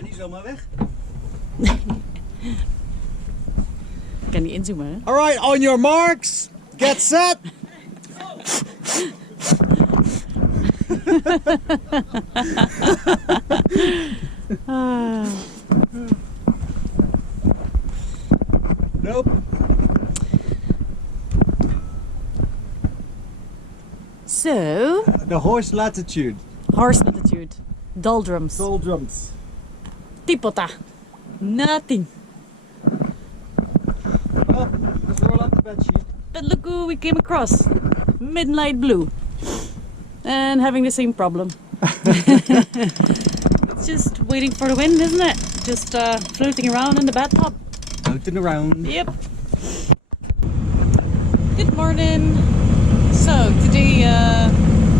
Ja, niet zomaar weg. Ik kan niet inzoomen, hè? Alright, on your marks, get set. Nope. So, The horse latitude. horse latitude, doldrums, Doldrums. tipota, nothing. Oh, let's roll up the bed sheet. But look who we came across, midnight blue, and having the same problem. It's just waiting for the wind, isn't it? Just floating around in the bathtub. Floating around. Yep. Good morning. So today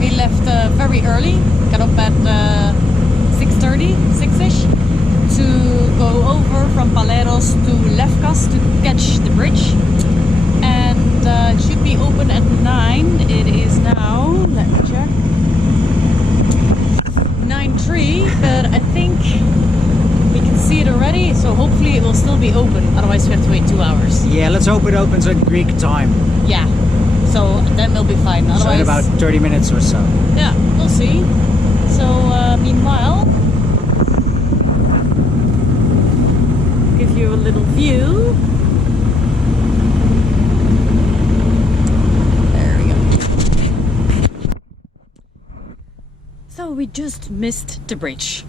we left very early. Got up at 6:30, 6ish, to go over from Paleros to Lefkas to catch the bridge. And it should be open at 9. It is now, let me check, 9:03, but I think we can see it already, so hopefully it will still be open. Otherwise we have to wait 2 hours. Yeah, let's hope it opens at Greek time. Yeah, so then we'll be fine. So Otherwise, in about 30 minutes or so. yeah, we'll see. So meanwhile, give you a little view. There we go. So we just missed the bridge.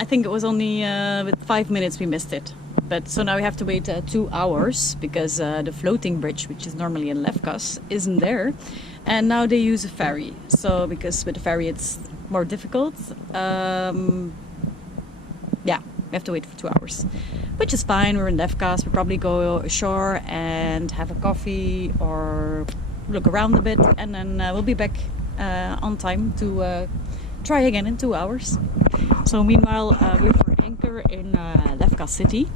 I think it was only with 5 minutes we missed it. But so now we have to wait 2 hours because the floating bridge, which is normally in Lefkas, isn't there. And now they use a ferry. So because with the ferry it's more difficult. Yeah, we have to wait for 2 hours. Which is fine, we're in Lefkas. We'll probably go ashore and have a coffee or look around a bit. And then we'll be back on time to try again in 2 hours. So meanwhile, we're for anchor in Lefkas city,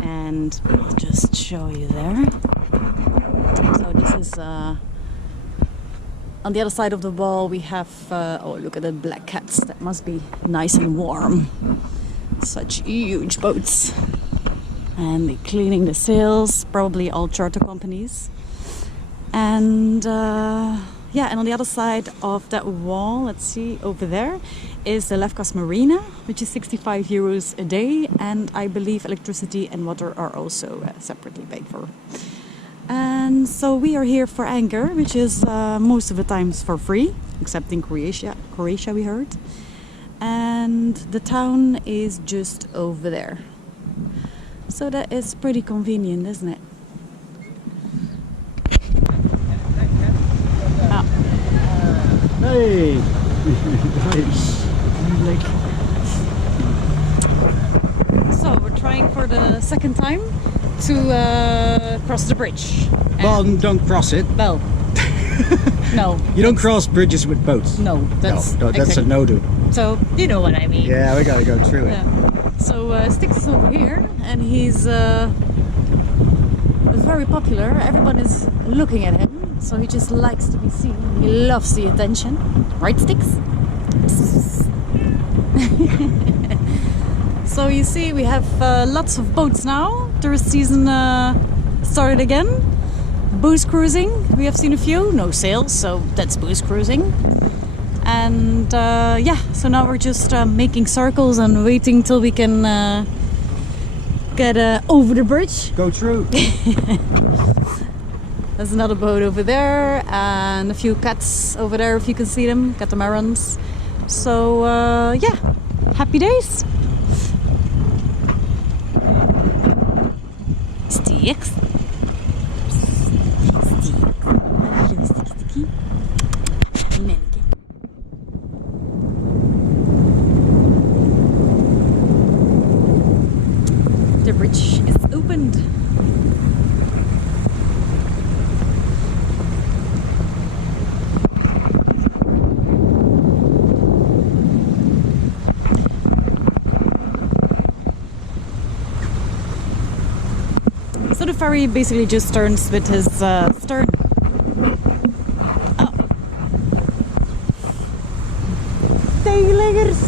and I'll just show you there. So this is on the other side of the wall. We have oh, look at the black cats. That must be nice and warm. Such huge boats, and they're cleaning the sails. Probably all charter companies. And yeah, and on the other side of that wall, let's see, over there is the Lefkas Marina, which is 65 euros a day, and I believe electricity and water are also separately paid for. And so we are here for anchor, which is most of the times for free, except in Croatia we heard. And the town is just over there. So that is pretty convenient, isn't it? Hey! So we're trying for the second time to cross the bridge. Well, don't cross it. Well, no. You don't cross bridges with boats. No, that's that's exactly. a no-do. So you know what I mean. Yeah, we gotta go through it. Yeah. So Styx is over here, and he's very popular. Everyone is looking at him. So he just likes to be seen. He loves the attention. Right, Styx? So you see, we have lots of boats now. Tourist season started again. Booze cruising, we have seen a few. No sails, so that's booze cruising. And yeah, so now we're just making circles and waiting till we can get over the bridge. Go through. There's another boat over there and a few cats over there if you can see them, catamarans. So yeah, happy days. Styx. The bridge is opened. So the ferry basically just turns with his stern. Oh. Tegelingers!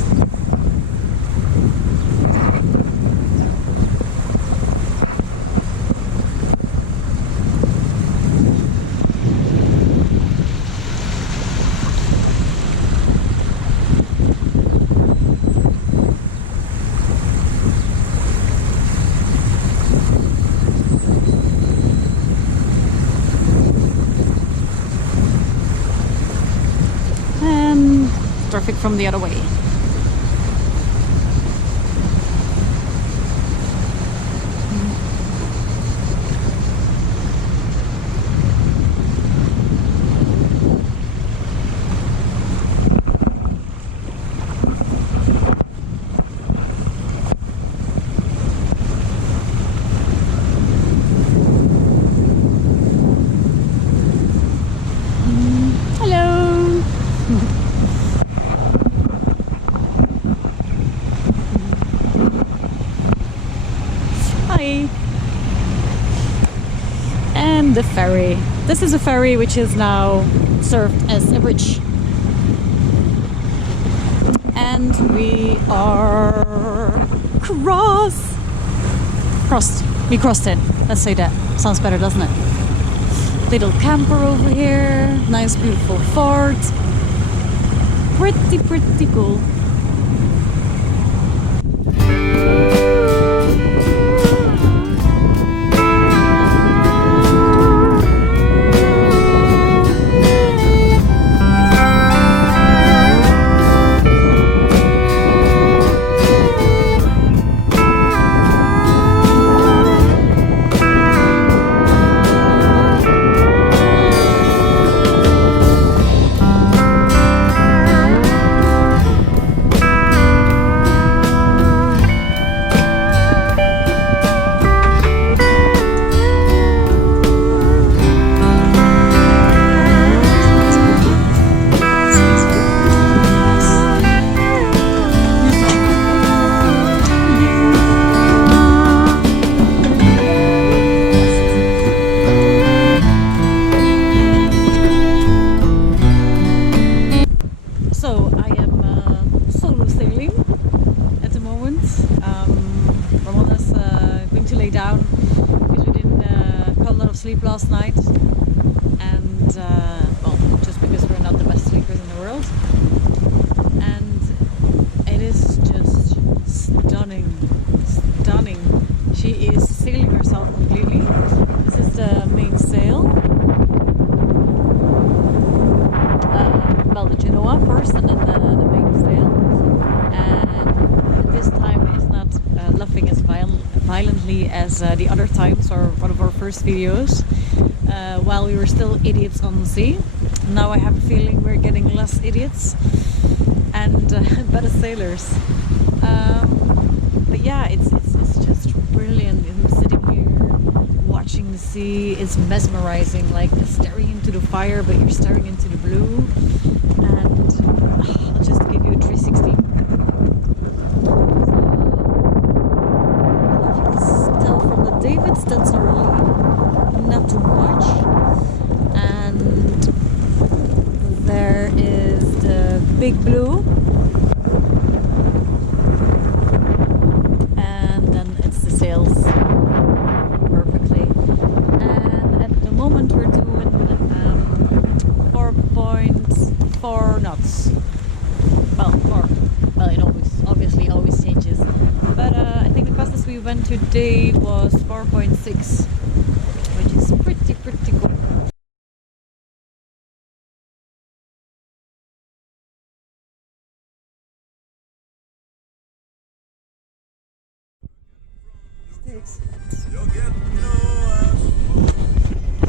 traffic from the other way. Hello. Hi. And the ferry. This is a ferry which is now served as a bridge. And we are crossed. We crossed it. Let's say that. Sounds better, doesn't it? Little camper over here. Nice, beautiful fort. Pretty cool. So I am solo sailing at the moment. Ramona's going to lay down because we didn't got a lot of sleep last night, and well, just because we're not the best sleepers in the world. And it is just stunning. She is sailing herself completely. This is the main sail. Well, the Genoa first, and then the main sail. And this time it's not luffing as violently as the other times, or one of our first videos, while we were still idiots on the sea. Now I have a feeling we're getting less idiots and better sailors. But yeah, it's just brilliant. I'm sitting here watching the sea. It's mesmerizing, like staring into the fire, but you're staring into the blue. And I'll just give you a 360. So, I don't know if you can tell from the davits, that's not really not too much. And there is the big blue. And then it's the sails perfectly. And at the moment we're doing 4.4 knots. Well, it obviously always changes. But I think the fastest we went today was 4.6, which is pretty cool.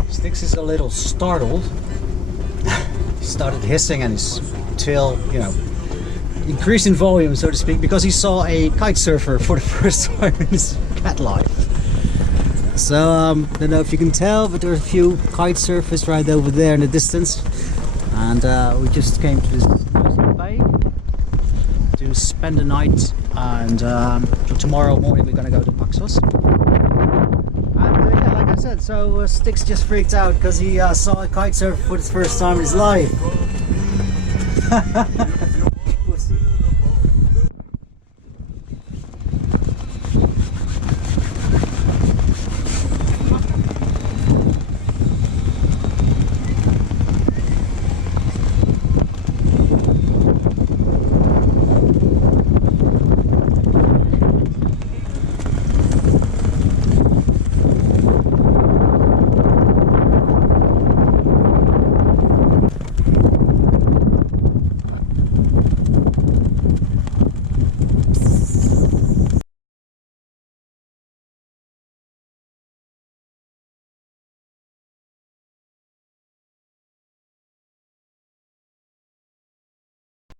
Styx is a little startled. He started hissing and his tail, increased in volume, so to speak, because he saw a kite surfer for the first time in his cat life. So, I don't know if you can tell, but there are a few kite surfers right over there in the distance. And we just came to this bay to spend the night, and tomorrow morning we're gonna go to Paxos. And yeah, like I said, so Styx just freaked out because he saw a kite surfer for the first time in his life.